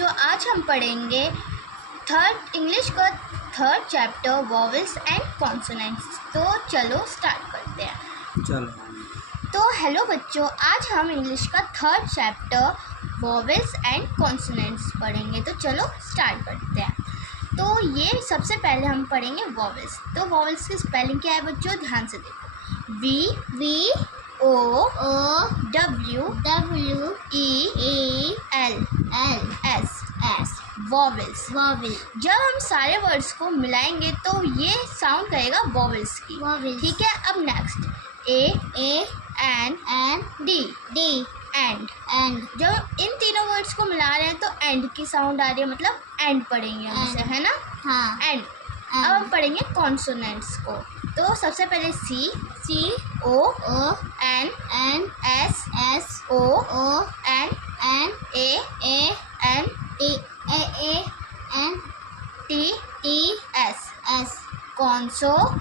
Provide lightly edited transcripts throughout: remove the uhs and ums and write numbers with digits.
बच्चों, आज हम पढ़ेंगे इंग्लिश का third chapter vowels and consonants. तो चलो स्टार्ट करते हैं। चलो। तो हेलो बच्चों, आज हम इंग्लिश का third chapter vowels and consonants पढ़ेंगे। तो चलो स्टार्ट करते हैं। तो ये सबसे पहले हम पढ़ेंगे वॉवेल्स। तो वॉवेल्स की स्पेलिंग क्या है बच्चों, ध्यान से देखो। V O W E L S vowels. जब हम सारे वर्ड्स को मिलाएंगे तो ये साउंड करेगा वॉवेल्स की। ठीक है, अब next A N D and. जब इन तीनों वर्ड्स को मिला रहे हैं तो एंड की साउंड आ रही है, मतलब एंड पढ़ेंगे हम इसे, है ना। हाँ। एंड। अब हम पढ़ेंगे कॉन्सोनेंट्स को। तो सबसे पहले C O N S O N A N T S consonants.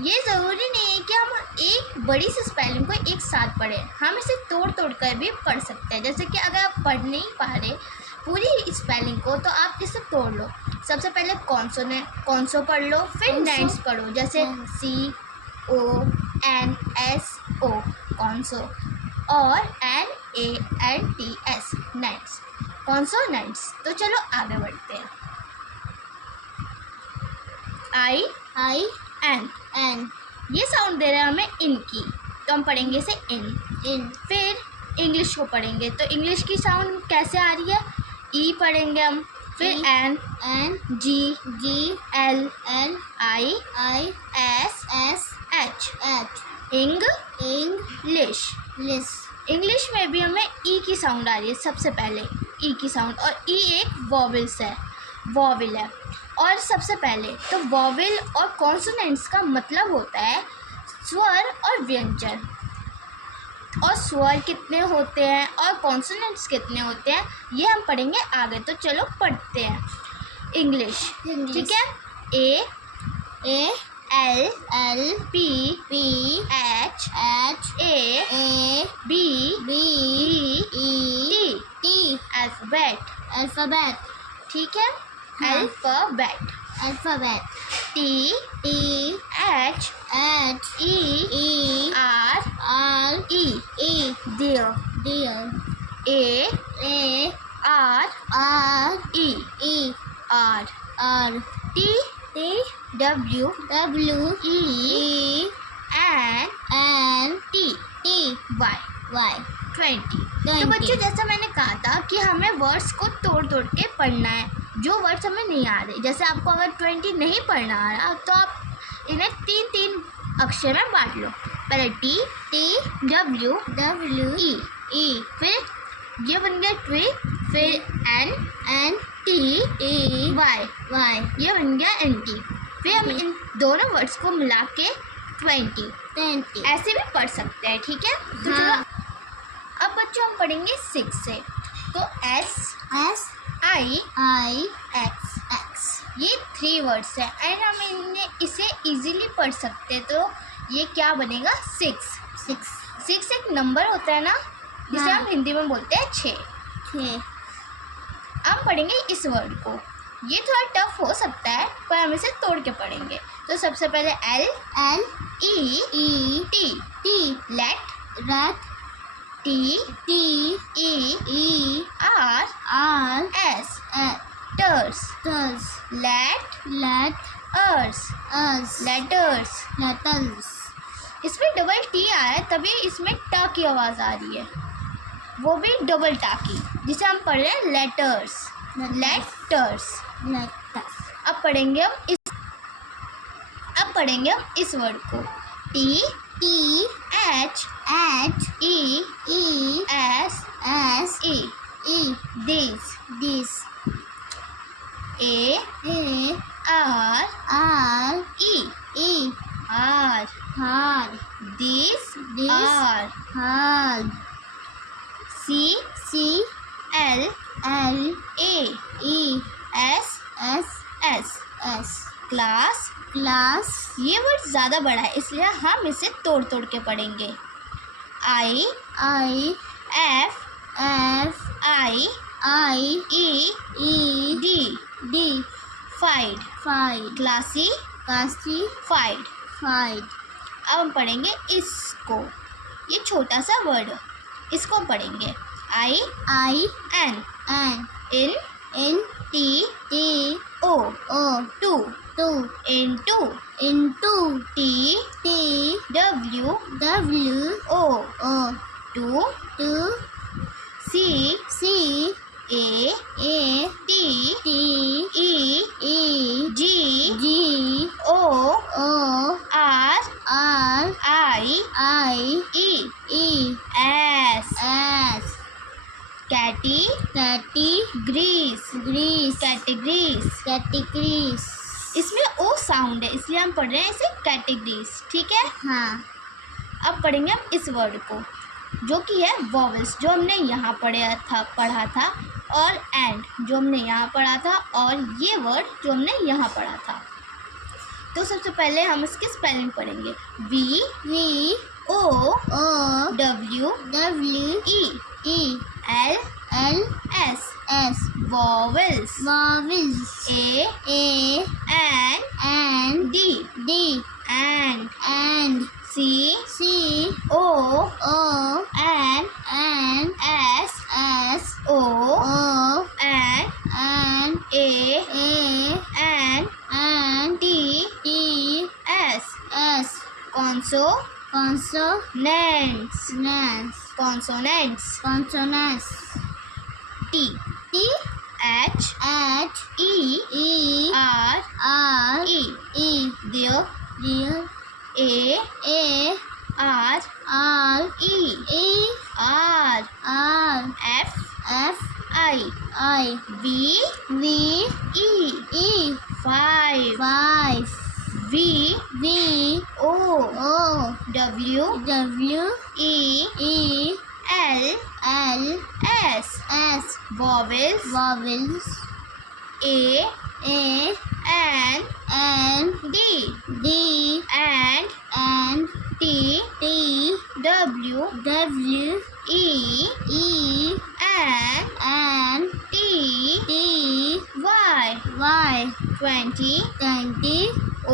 ये ज़रूरी नहीं है कि हम एक बड़ी सी स्पेलिंग को एक साथ पढ़ें, हम इसे तोड़ कर भी पढ़ सकते हैं। जैसे कि अगर आप पढ़ नहीं पा रहे पूरी स्पेलिंग को तो आप इसे तोड़ लो। सबसे पहले कॉन्सो पढ़ लो, फिर नेंट्स पढ़ो, जैसे CONSO कॉन्सो और NANTS नेंट्स, कॉन्सोनेंट्स। तो चलो आगे बढ़ते हैं। I N ये साउंड दे रहे हैं हमें इन की, तो हम पढ़ेंगे इसे इन। फिर इंग्लिश को पढ़ेंगे तो इंग्लिश की साउंड कैसे आ रही है, ई पढ़ेंगे हम। फिर N G L I S H English में भी हमें ई की साउंड आ रही है, सबसे पहले ई की साउंड। और ई एक वॉवेल है। और सबसे पहले तो वॉवेल और कॉन्सोनेंट्स का मतलब होता है स्वर और व्यंजन। और स्वर कितने होते हैं और कॉन्सोनेंट्स कितने होते हैं ये हम पढ़ेंगे आगे। तो चलो पढ़ते हैं इंग्लिश। ठीक है, A L P H A B E T alphabet. ठीक है, alphabet. T H E R E deer। A R E R T W E N T Y 20। तो बच्चों, जैसा मैंने कहा था कि हमें वर्ड्स को तोड़ के पढ़ना है, जो वर्ड्स हमें नहीं आ रहे। जैसे आपको अगर 20 नहीं पढ़ना आ रहा तो आप इन्हें तीन अक्षर में बांट लो। पहले T W E, फिर ये बन गया ट्री, फिर N T Y, ये बन गया NT। फिर हम इन दोनों वर्ड्स को मिला के 20 ऐसे भी पढ़ सकते हैं। ठीक है, तो चलो अब बच्चों हम पढ़ेंगे 6 से। तो S I X ये 3 वर्ड्स है एंड हम इसे इजीली पढ़ सकते हैं। तो ये क्या बनेगा, 6 एक नंबर होता है ना, जिसे हम हिंदी में बोलते हैं 6। हम पढ़ेंगे इस वर्ड को। ये थोड़ा टफ हो सकता है पर हम इसे तोड़ के पढ़ेंगे। तो सबसे पहले L E T letter T E R S टर्स लेटर्स। इसमें डबल टी आया है तभी इसमें ट की आवाज़ आ रही है, वो भी डबल टा की, जिसे हम पढ़ रहे हैं लेटर्स। अब पढ़ेंगे हम इस वर्ड को। T H E S E these A R E R these are C L A S class. ये वर्ड ज़्यादा बड़ा है इसलिए हम इसे तोड़ के पढ़ेंगे। I F I E D fight classified। अब हम पढ़ेंगे इसको, ये छोटा सा वर्ड, इसको पढ़ेंगे I N T O two into T W O two C A T E G O R I E S categories. इसमें ओ साउंड है इसलिए हम पढ़ रहे हैं इसे कैटेगरीज, ठीक है। हाँ। अब पढ़ेंगे हम इस वर्ड को जो कि है वॉवेल्स, जो हमने यहाँ पढ़ा था और एंड जो हमने यहाँ पढ़ा था और ये वर्ड जो हमने यहाँ पढ़ा था। तो सबसे पहले हम इसकी स्पेलिंग पढ़ेंगे V O W E L S vowels A N D and C O N S O N A N T S consonants T H E R E there A R E R F I V E 5 V O W E L S vowels A N D and T W E N T Y 20 O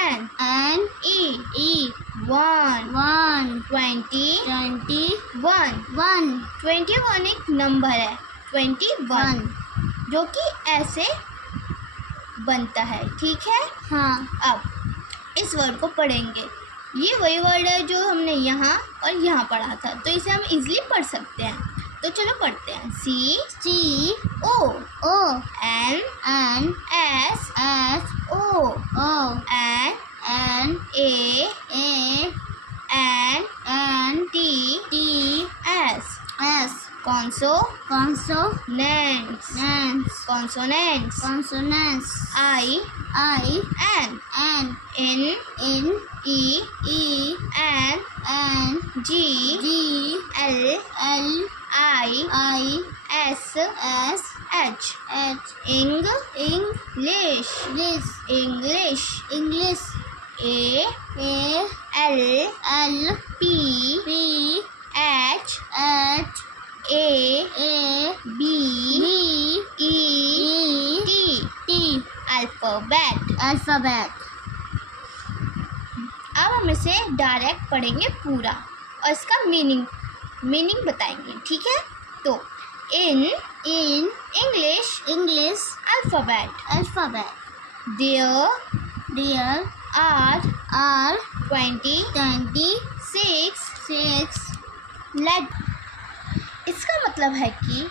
N E 1 21 एक number है 21 जो कि ऐसे बनता है, ठीक है। हाँ। अब इस वर्ड को पढ़ेंगे, ये वही वर्ड है जो हमने यहाँ और यहाँ पढ़ा था, तो इसे हम इजीली पढ़ सकते हैं। तो चलो पढ़ते हैं C O N S O N A N T S consonants I N E N G L I S H English A L P H A B E T alphabet. अब हम इसे डायरेक्ट पढ़ेंगे पूरा और इसका meaning बताएंगे, ठीक है। तो in English alphabet there are 26 letter. इसका मतलब है कि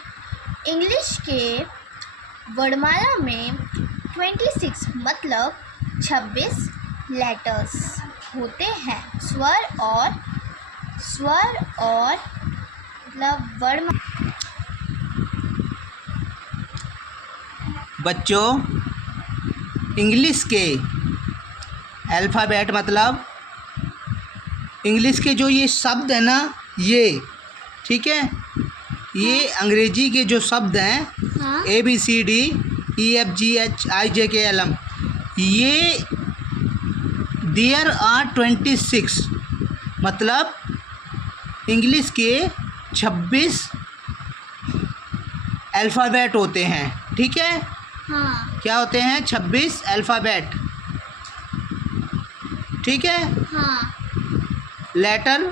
इंग्लिश के वर्णमाला में 26 मतलब 26 लेटर्स होते हैं। स्वर और मतलब वर्ण। बच्चों, इंग्लिश के अल्फ़ाबेट मतलब इंग्लिश के जो ये शब्द है ना, ये ठीक है, ये अंग्रेजी के जो शब्द हैं ABCD EFGH IJK LM, ये देयर आर 26 मतलब इंग्लिश के 26 अल्फ़ाबेट होते हैं, ठीक है। हाँ क्या होते हैं? 26 अल्फ़ाबेट, ठीक है। हाँ लेटर,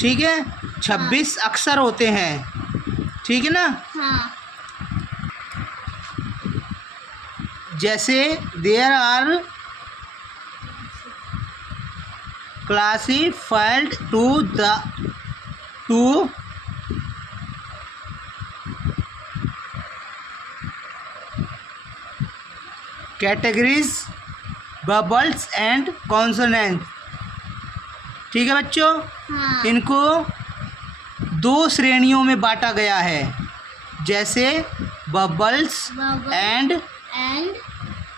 ठीक है। 26 अक्षर होते हैं, ठीक है ना। हाँ जैसे there are classified two categories vowels and consonant, ठीक है बच्चों। हाँ इनको 2 श्रेणियों में बांटा गया है, जैसे bubbles bubble and and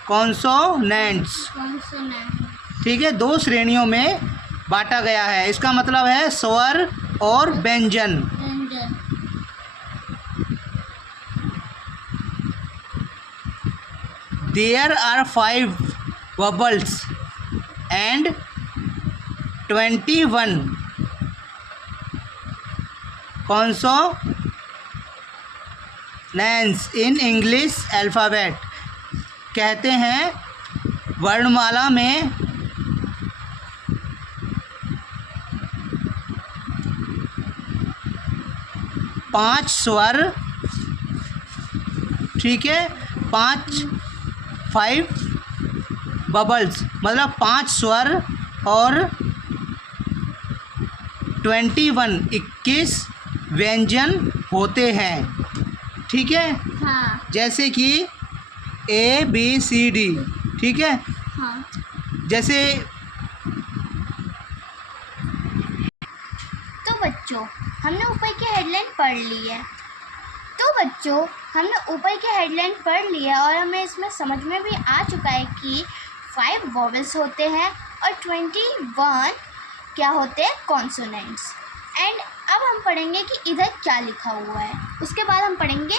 consonants, consonant. ठीक है। 2 श्रेणियों में बांटा गया है। इसका मतलब है स्वर और व्यंजन। व्यंजन। There are 5 vowels and 21 consonants in English alphabet। कहते हैं वर्णमाला में 5 स्वर, ठीक है। 5 बबल्स मतलब 5 स्वर और 21 व्यंजन होते हैं, ठीक है। हाँ जैसे कि ABCD, ठीक है। हाँ जैसे तो बच्चों हमने ऊपर की हेडलाइन पढ़ ली है। और हमें इसमें समझ में भी आ चुका है कि 5 वॉवेल्स होते हैं और 21 क्या होते हैं? कॉन्सोनेंट्स। एंड अब हम पढ़ेंगे कि इधर क्या लिखा हुआ है। उसके बाद हम पढ़ेंगे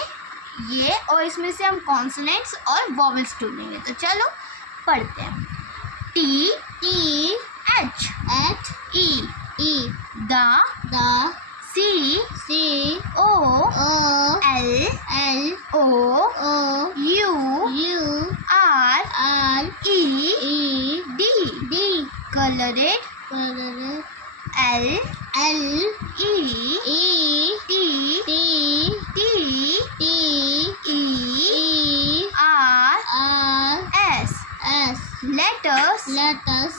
ये, और इसमें से हम कॉन्सोनेंट्स और वॉवेल्स ढूंढेंगे। तो चलो पढ़ते हैं। THE the COLORED colored LETTERS letters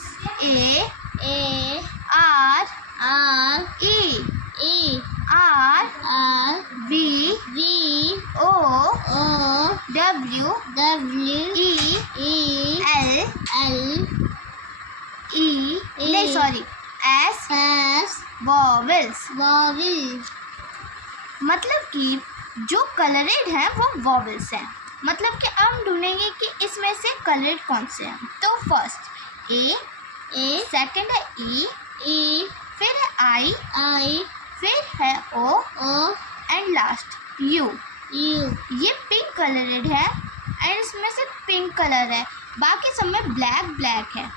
vowels। मतलब कि जो कलरेड है वो वॉवेल्स है। मतलब कि अब हम ढूंढेंगे कि इसमें से कलरेड कौन से हैं। तो फर्स्ट ए, सेकंड है ई, फिर है आई, फिर है ओ एंड लास्ट यू। ये पिंक कलरेड है एंड इसमें से पिंक कलर है, बाकी सब में ब्लैक है।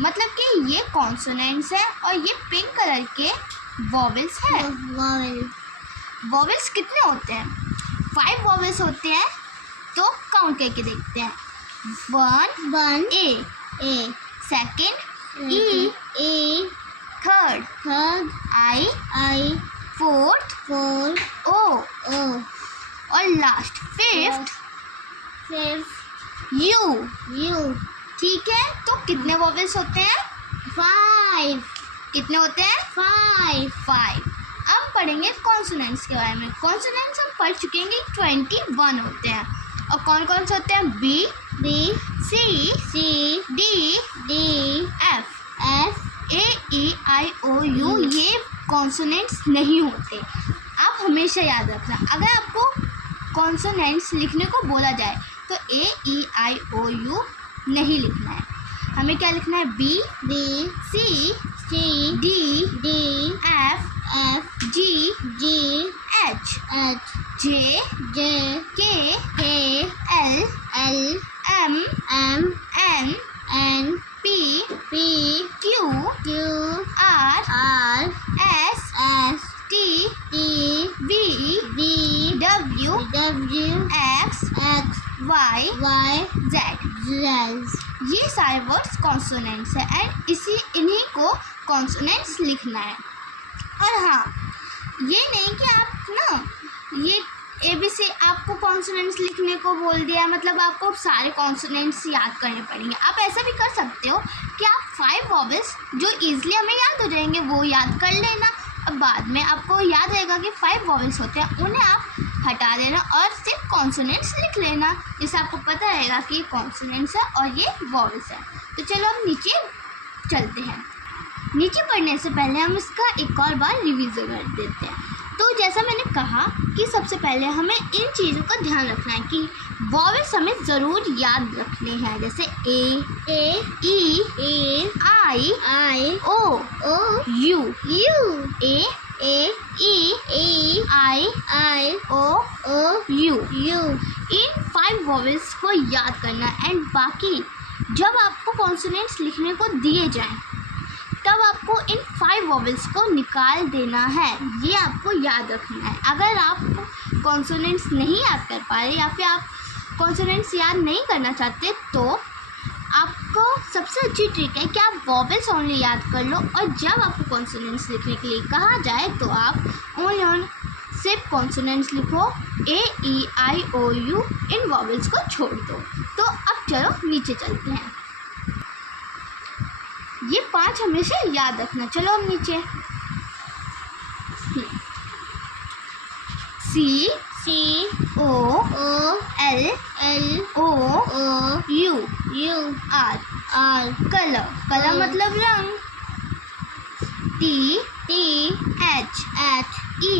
मतलब कि ये कॉन्सोनेंट्स है और ये पिंक कलर के वॉवेल्स है। वॉवेल्स कितने होते हैं? 5 वॉवेल्स होते हैं। तो काउंट करके देखते हैं। 1 ए, सेकंड ई, थर्ड आई, फोर्थ ओ और लास्ट फिफ्थ यू। ठीक है, तो कितने वॉवेल्स होते हैं? 5। कितने होते हैं? 5। अब पढ़ेंगे कॉन्सोनेंट्स के बारे में। कॉन्सोनेंट्स हम पढ़ चुके हैं कि 21 होते हैं। और कौन कौन से होते हैं? B, C, D, F, A, E, I, O, U. ये कॉन्सोनेंट्स नहीं होते। आप हमेशा याद रखना, अगर आपको कॉन्सोनेंट्स लिखने को बोला जाए तो ए, ई, आई, ओ, यू नहीं लिखना है। हमें क्या लिखना है? B, C, D, F, G, H, J, K, L, M, N, P, Q, R, S, Y Z ये सारे वर्ड्स कॉन्सोनेंट्स है एंड इन्हीं को कॉन्सोनेंट्स लिखना है। और हाँ, ये नहीं कि आप ना ये ABC आपको कॉन्सोनेंट्स लिखने को बोल दिया मतलब आपको सारे कॉन्सोनेंट्स याद करने पड़ेंगे। आप ऐसा भी कर सकते हो कि आप 5 वॉवेल्स जो ईजिली हमें याद हो जाएंगे वो याद कर लेना। अब बाद में आपको याद रहेगा कि 5 वॉवेल्स होते हैं, उन्हें आप हटा देना और सिर्फ कॉन्सोनेंट्स लिख लेना, जिससे आपको पता रहेगा कि ये कॉन्सोनेंट्स है और ये वॉवेल्स है। तो चलो अब नीचे चलते हैं। नीचे पढ़ने से पहले हम इसका एक और बार रिवीजन कर देते हैं। तो जैसा मैंने कहा कि सबसे पहले हमें इन चीज़ों का ध्यान रखना है कि वॉवेल्स हमें ज़रूर याद रखने हैं, जैसे A E I O U A E I O U. इन 5 वॉवेल्स को याद करना एंड बाकी जब आपको कॉन्सोनेंट्स लिखने को दिए जाएं तब आपको इन 5 वॉवेल्स को निकाल देना है, ये आपको याद रखना है। अगर आप कॉन्सोनेंट्स नहीं याद कर पा रहे या फिर आप कॉन्सोनेंट्स याद नहीं करना चाहते तो आपको सबसे अच्छी ट्रिक है कि आप वॉवेल्स ओनली याद कर लो और जब आपको कॉन्सोनेंट्स लिखने के लिए कहा जाए तो आप ओनली सिर्फ कॉन्सोनेंट्स लिखो, AEIOU इन वॉवेल्स को छोड़ दो। तो अब चलो नीचे चलते हैं। ये 5 हमेशा याद रखना। चलो अब नीचे C O L O U R colour मतलब रंग। T H E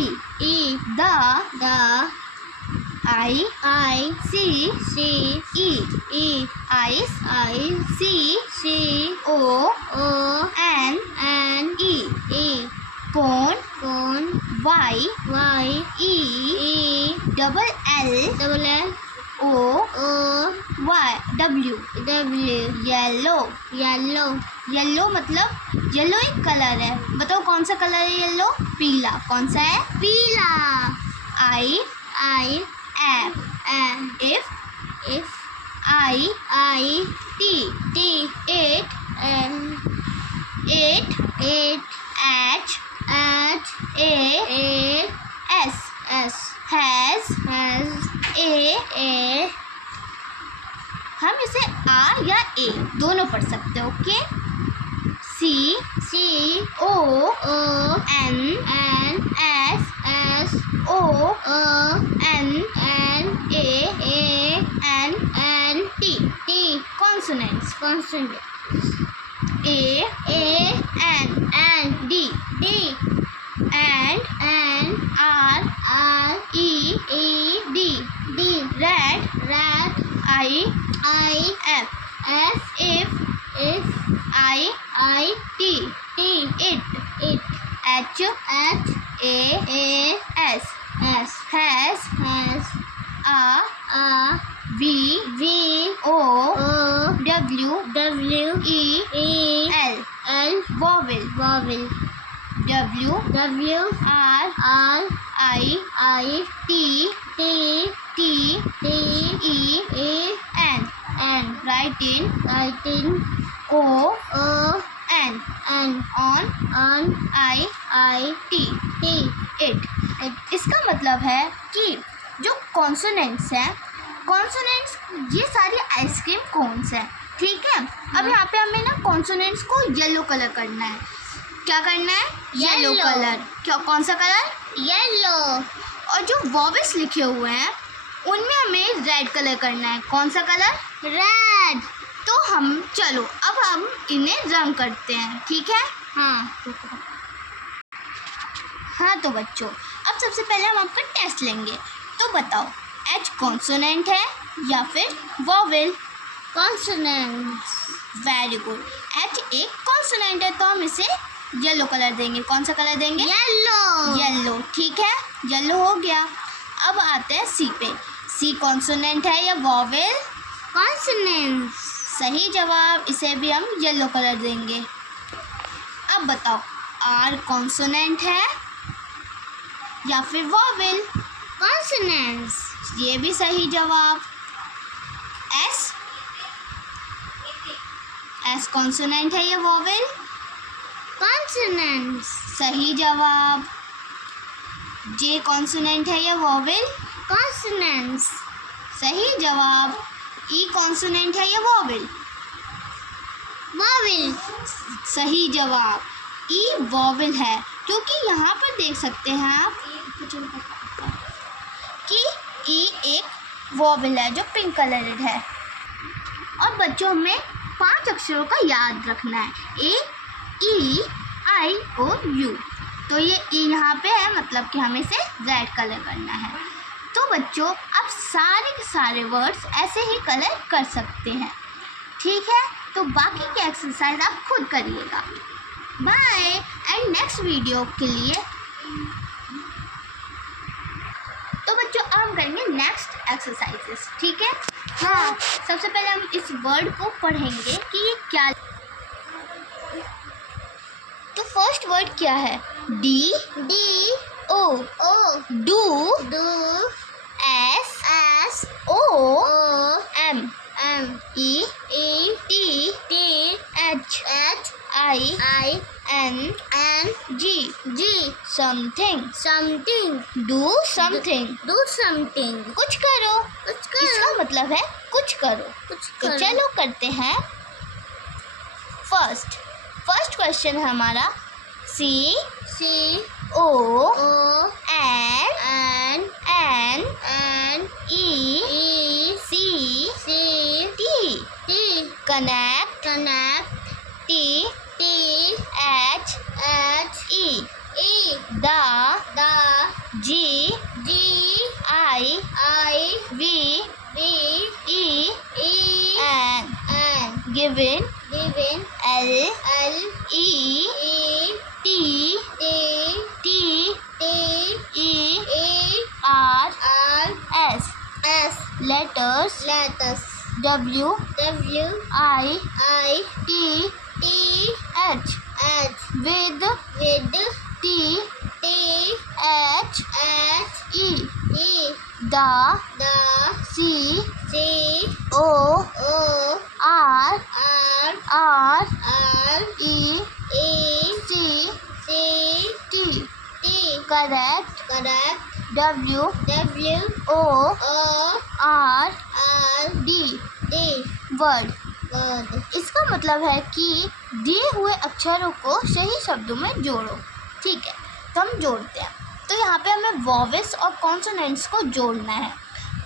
the I C E C O N E cone Y E L O W yellow मतलब येलो एक कलर है। बताओ कौन सा कलर है येलो? पीला। कौन सा है? पीला। I if I T it H A S has A हम इसे A या A दोनों पढ़ सकते हैं। Okay. C O N S O N A N T consonants A N D and R E D red I F if I T it H A S has A V O W E L vowel W R I T E N write in O N on I T it इसका मतलब है कि जो consonants हैं ये सारी ice cream cons हैं। ठीक है। अब यहाँ पे हमें ना कॉन्सोनेंट्स को येलो कलर करना है। क्या करना है? Yellow colour. क्या? कौन सा कलर? येलो। और जो वॉवेल्स लिखे हुए हैं उनमें हमें रेड कलर करना है। कौन सा कलर? रेड। तो चलो अब हम इन्हें रंग करते हैं। ठीक है। हाँ तो बच्चों अब सबसे पहले हम आपका टेस्ट लेंगे। तो बताओ H कॉन्सोनेंट है या फिर vowel? Consonant. Very good. H एक कॉन्सोनेंट है तो हम इसे येलो कलर देंगे। कौन सा कलर देंगे? येलो। ठीक है, येलो हो गया। अब आते हैं C पे। C कॉन्सोनेंट है या वॉवेल? कॉन्सोनेंट। सही जवाब। इसे भी हम येलो कलर देंगे। अब बताओ R कॉन्सोनेंट है या फिर वॉवेल? कॉन्सोनेंट। ये भी सही जवाब। एस, एस कॉन्सोनेंट है या वॉवेल? कॉन्सोनेंट। सही जवाब। जे कॉन्सोनेंट है या वॉवेल? कॉन्सोनेंट। सही जवाब। ई कॉन्सोनेंट है या वॉवेल? वॉवेल। सही जवाब। ई वॉवेल है, क्योंकि यहाँ पर देख सकते हैं आप कि ई एक वॉवेल है जो पिंक कलरेड है। और बच्चों हमें 5 अक्षरों का याद रखना है, ए, ई, आई और यू। तो ये ई यहाँ पे है, मतलब कि हमें इसे रेड कलर करना है। तो बच्चों आप सारे के सारे वर्ड्स ऐसे ही कलर कर सकते हैं, ठीक है? तो बाकी की एक्सरसाइज आप खुद करिएगा। बाय एंड नेक्स्ट वीडियो के लिए। तो बच्चों अब हम करेंगे नेक्स्ट एक्सरसाइजेस, ठीक है? हाँ, सबसे पहले हम इस वर्ड को पढ़ेंगे कि ये क्या। तो फर्स्ट वर्ड क्या है? D, D O, O do, do S, S O, O M, M E, E T, T H, H I, I N, N G, G something, something do something, do something कुछ करो, कुछ करो। इसका मतलब है कुछ करो, कुछ करो। तो चलो करते हैं। फर्स्ट क्वेश्चन है हमारा C, C O, O N, N E, E C, C T, T connect, connect T, T H, H E, E the G, G I, I V, V E, E N given, given L, L E, E T, T T, T E, E R, R S, S letters, letters W, W I, I T, T H, H with, with T, T H, H E, E the C, C O, O R, R, R, R E, E C, C T, T correct, correct W, W O, O R, R D, D word, word. इसका मतलब है कि दिए हुए अक्षरों को सही शब्दों में जोड़ो, ठीक है? तो हम जोड़ते हैं। तो यहाँ पे हमें वॉवेल्स और कॉन्सोनेंट्स को जोड़ना है,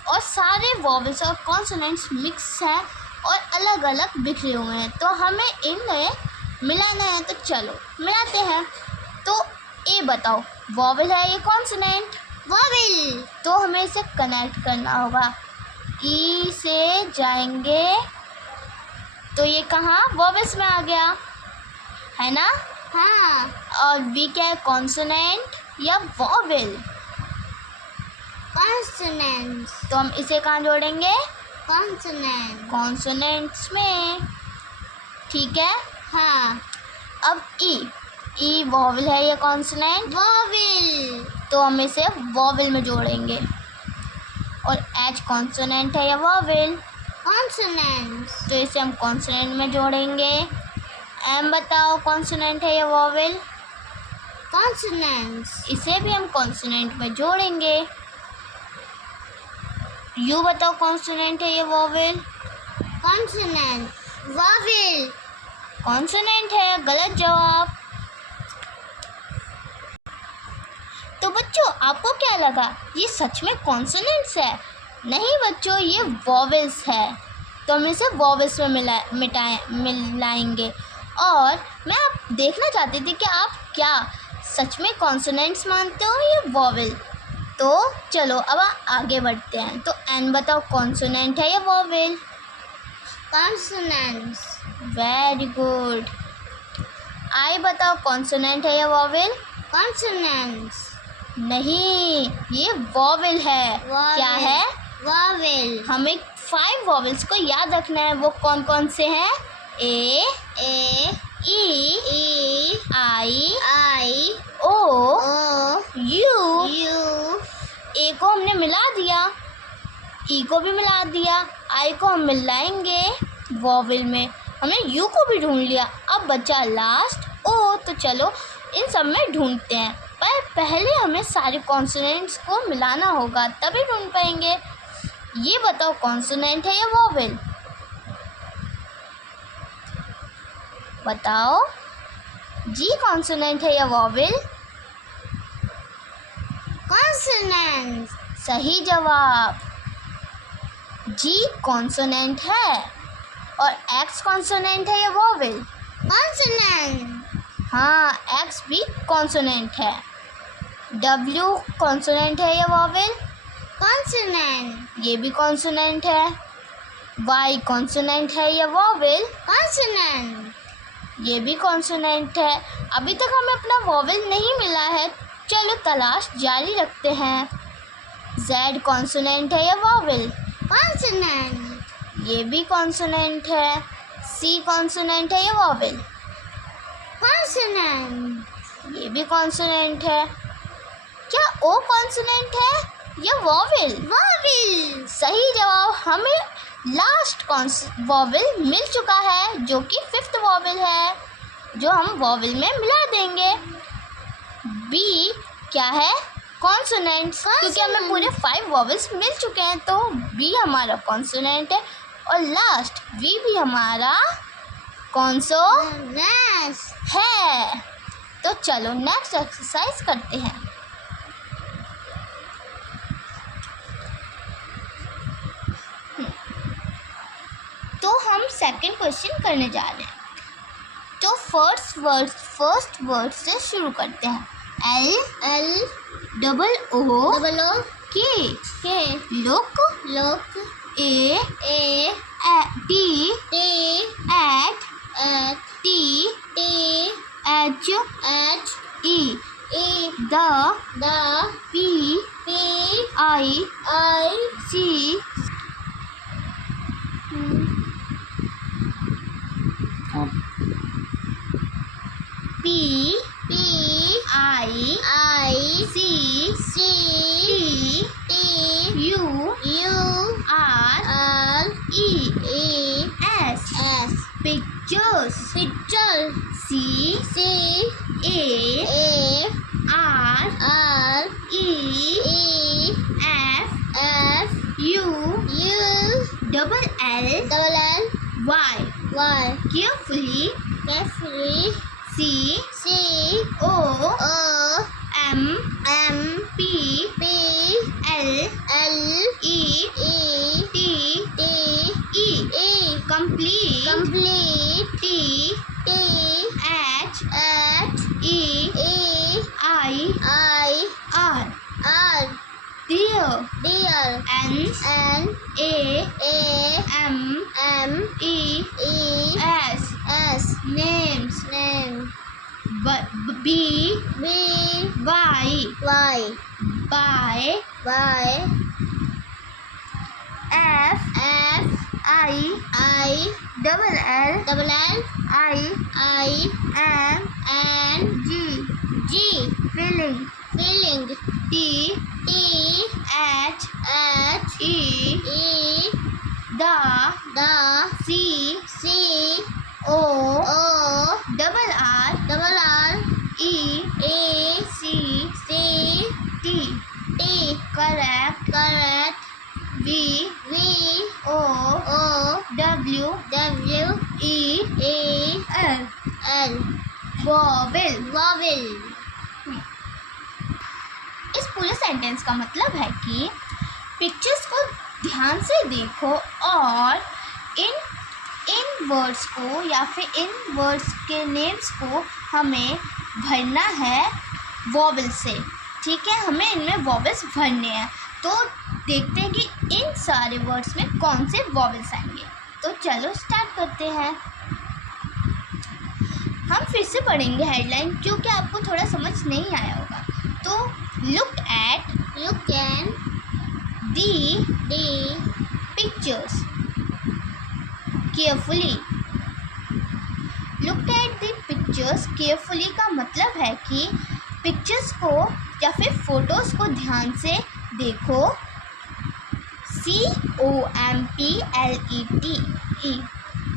और सारे वॉवेल्स और कॉन्सोनेंट्स मिक्स हैं और अलग अलग बिखरे हुए हैं, तो हमें इन्हें मिलाना है। तो चलो मिलाते हैं। तो ए बताओ, वॉवेल है ये कॉन्सोनेंट? वॉवेल। तो हमें इसे कनेक्ट करना होगा। ई से जाएंगे तो ये कहाँ? वॉवेल्स में आ गया, है ना? हाँ। और वी क्या है? कॉन्सोनेंट या वॉवेल? कॉन्सोनेंट। तो हम इसे कहाँ जोड़ेंगे? कॉन्सोनेंट, कॉन्सोनेंट्स में, ठीक है? हाँ। अब ई वॉवेल है या कॉन्सोनेंट? वॉवेल। तो हम इसे वॉवेल में जोड़ेंगे। और एच कॉन्सोनेंट है या वॉवेल? कॉन्सोनेंट। तो इसे हम कॉन्सोनेंट में जोड़ेंगे। एम बताओ, कॉन्सोनेंट है या वॉवेल? कॉन्सोनेंट। इसे भी हम कॉन्सोनेंट में जोड़ेंगे। यू बताओ, कॉन्सोनेंट है या वॉवेल? कॉन्सोनेंट। वॉवेल। कॉन्सोनेंट है, गलत जवाब। तो बच्चों आपको क्या लगा, ये सच में कॉन्सोनेंट्स है? नहीं बच्चों, ये वॉवेल्स है। तो हम इसे वॉवेल्स में मिलाएंगे। और मैं आप देखना चाहती थी कि आप क्या सच में कॉन्सोनेंट्स मानते हो या वॉवेल? तो चलो अब आगे बढ़ते हैं। तो एन बताओ, कॉन्सोनेंट है या vowel? Consonants. Very good. I बताओ, कॉन्सोनेंट है या वॉवेल? कॉन्सोनेंट्स। नहीं, ये वॉवेल है। क्या है? वॉवेल। हमें 5 वॉवेल्स को याद रखना है। वो कौन कौन से हैं? ए, ई, आई, ओ, यू। ए को हमने मिला दिया, ई को भी मिला दिया, आई को हम मिलाएंगे वॉवेल में, हमने यू को भी ढूंढ लिया। अब बचा लास्ट ओ, तो चलो इन सब में ढूंढते हैं, पर पहले हमें सारे कॉन्सोनेंट्स को मिलाना होगा तभी ढूंढ पाएंगे। ये बताओ कॉन्सोनेंट है या वॉवेल? बताओ जी, कॉन्सोनेंट है या वॉवेल? कॉन्सोनेंट, सही जवाब। जी कॉन्सोनेंट है। और एक्स कॉन्सोनेंट है या वॉवेल? कॉन्सोनेंट। हाँ, एक्स भी कॉन्सोनेंट है। डब्ल्यू कॉन्सोनेंट है या वॉवेल? कॉन्सोनेंट, ये भी कॉन्सोनेंट है। वाई कॉन्सोनेंट है या वॉवेल? कॉन्सोनेंट, ये भी कॉन्सोनेंट है। अभी तक हमें अपना वॉवेल नहीं मिला है, चलो तलाश जारी रखते हैं। जेड कॉन्सोनेंट है या वॉवेल? कॉन्सोनेंट, ये भी कॉन्सोनेंट है। सी कॉन्सोनेंट है या वॉवेल? कॉन्सोनेंट, ये भी कॉन्सोनेंट है। क्या ओ कॉन्सोनेंट है या वॉवेल? वॉवेल, सही जवाब। हमें लास्ट वॉवेल मिल चुका है जो कि फिफ्थ वॉवेल है, जो हम वॉवेल में मिला देंगे। बी क्या है? कॉन्सोनेंट्स, क्योंकि हमें पूरे 5 वॉवेल्स मिल चुके हैं, तो बी हमारा कॉन्सोनेंट है। और लास्ट वी भी हमारा कॉन्सोनेंट है। तो चलो नेक्स्ट एक्सरसाइज करते हैं। तो हम सेकंड क्वेश्चन करने जा रहे हैं। तो फर्स्ट वर्ड से शुरू करते हैं। L double O K look A T at T H E the P I C P I C T U R E S pictures C A R E F U double L Y carefully C O M P L E T complete T H E I R their N A M E S names B Y by F I double L I N G filling T H E the C O double R E C T correct V O W E L vowel. इस पूरे sentence का मतलब है कि pictures को ध्यान से देखो और इन वर्ड्स को या फिर इन वर्ड्स के नेम्स को हमें भरना है वॉवेल से। ठीक है, हमें इनमें वॉवेल्स भरने हैं। तो देखते हैं कि इन सारे वर्ड्स में कौन से वॉवेल्स आएंगे। तो चलो स्टार्ट करते हैं। हम फिर से पढ़ेंगे हेडलाइन, क्योंकि आपको थोड़ा समझ नहीं आया होगा। तो look at the pictures carefully. Look at the pictures carefully का मतलब है कि पिक्चर्स को या फिर फोटोज़ को ध्यान से देखो। COMPLETE.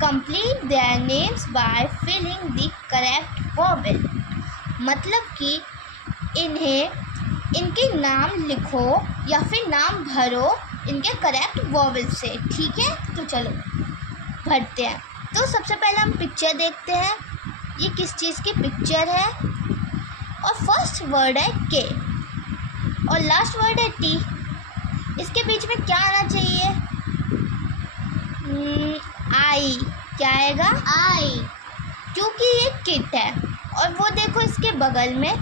Complete their names by filling the correct vowel. मतलब कि इनके नाम लिखो या फिर नाम भरो इनके करेक्ट वॉवल से, ठीक है। तो चलो भरते हैं। तो सबसे पहले हम पिक्चर देखते हैं, ये किस चीज़ की पिक्चर है। और फर्स्ट वर्ड है के और लास्ट वर्ड है टी। इसके बीच में क्या आना चाहिए? आई। क्या आएगा? आई, क्योंकि ये किट है। और वो देखो इसके बगल में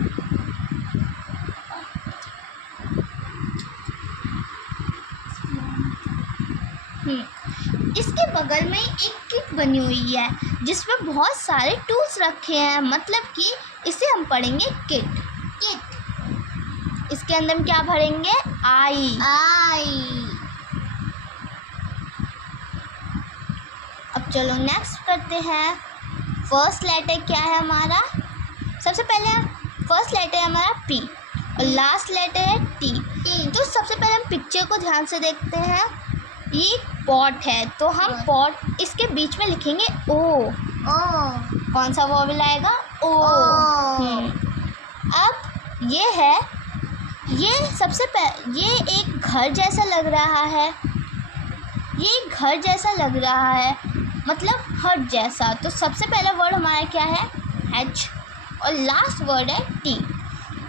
इसके बगल में एक किट बनी हुई है जिसमें बहुत सारे टूल्स रखे हैं, मतलब कि इसे हम पढ़ेंगे किट। इसके अंदर हम क्या भरेंगे? आई। अब चलो नेक्स्ट करते हैं। फर्स्ट लेटर क्या है हमारा? सबसे पहले फर्स्ट लेटर है हमारा पी और लास्ट लेटर है टी। तो सबसे पहले हम पिक्चर को ध्यान से देखते हैं। ये पॉट है तो हम पॉट इसके बीच में लिखेंगे ओ। कौन सा वॉवल आएगा? ओ। अब ये है, ये सबसे पहले ये एक घर जैसा लग रहा है, ये एक घर जैसा लग रहा है, मतलब हट जैसा। तो सबसे पहला वर्ड हमारा क्या है? एच और लास्ट वर्ड है टी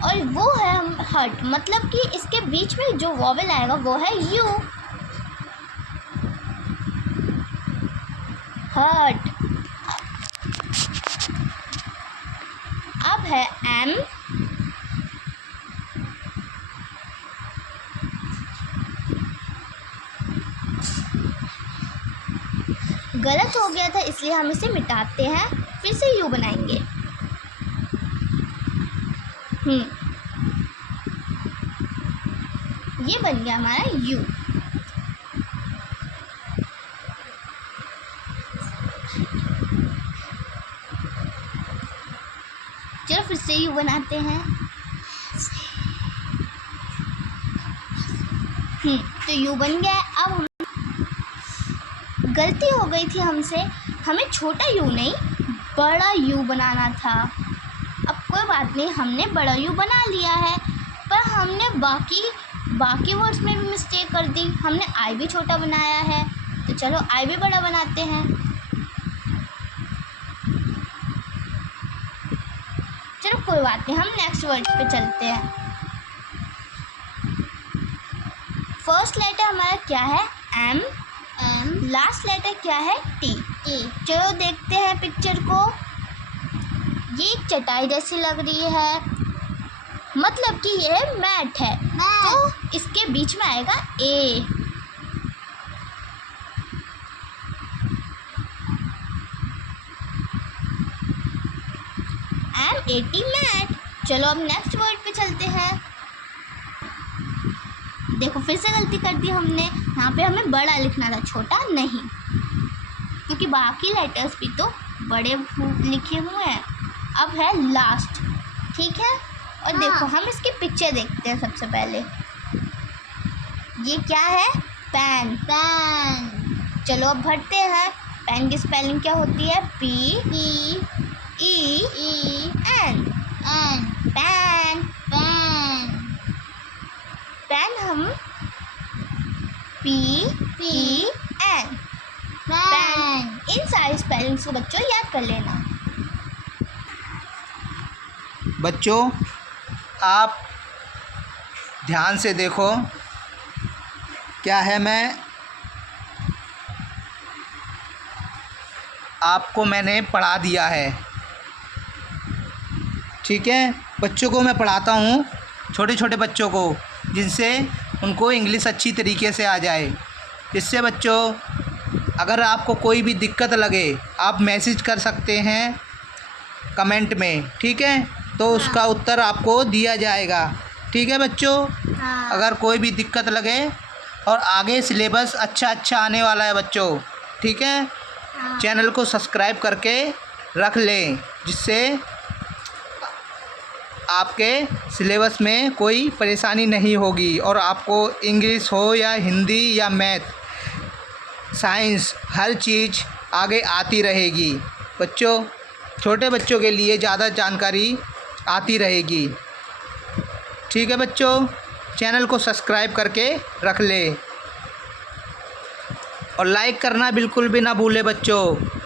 और वो है हट, मतलब कि इसके बीच में जो वॉवल आएगा वो है यू। हट। अब है एम। गलत हो गया था इसलिए हम इसे मिटाते हैं, फिर से यू बनाएंगे। ये बन गया हमारा यू। चलो फिर से यू बनाते हैं। तो यू बन गया। अब हम गलती हो गई थी हमसे, हमें छोटा यू नहीं बड़ा यू बनाना था। अब कोई बात नहीं, हमने बड़ा यू बना लिया है, पर हमने बाकी वर्ड्स में भी मिस्टेक कर दी। हमने आई भी छोटा बनाया है, तो चलो आई भी बड़ा बनाते हैं। चलो कोई बात नहीं, हम नेक्स्ट वर्ड पे चलते हैं। फर्स्ट लेटर हमारा क्या है? एम। लास्ट लेटर क्या है? टी। चलो देखते हैं पिक्चर को। ये एक चटाई जैसी लग रही है, मतलब कि ये मैट है, तो इसके बीच में आएगा ए। MAT mat. चलो अब नेक्स्ट वर्ड पे चलते हैं। देखो फिर से गलती कर दी हमने, यहाँ पे हमें बड़ा लिखना था, छोटा नहीं, क्योंकि बाकी लेटर्स भी तो बड़े लिखे हुए हैं। अब है लास्ट, ठीक है। और देखो हम इसकी पिक्चर देखते हैं सबसे पहले। ये क्या है? पेन। चलो अब भरते हैं। पेन की स्पेलिंग क्या होती है? PEN। पेन। पेन हम PEN। पेन। इन सारी स्पेलिंग्स को बच्चों याद कर लेना। बच्चों आप ध्यान से देखो, क्या है, मैं आपको मैंने पढ़ा दिया है, ठीक है। बच्चों को मैं पढ़ाता हूँ, छोटे छोटे बच्चों को, जिनसे उनको इंग्लिश अच्छी तरीके से आ जाए। इससे बच्चों अगर आपको कोई भी दिक्कत लगे आप मैसेज कर सकते हैं कमेंट में, ठीक है। तो उसका उत्तर आपको दिया जाएगा, ठीक है बच्चों। अगर कोई भी दिक्कत लगे, और आगे सिलेबस अच्छा आने वाला है बच्चों, ठीक है। चैनल को सब्सक्राइब करके रख लें, जिससे आपके सिलेबस में कोई परेशानी नहीं होगी और आपको इंग्लिश हो या हिंदी या मैथ, साइंस, हर चीज़ आगे आती रहेगी। बच्चों, छोटे बच्चों के लिए ज़्यादा जानकारी आती रहेगी। ठीक है बच्चों, चैनल को सब्सक्राइब करके रख ले और लाइक करना बिल्कुल भी ना भूले बच्चों।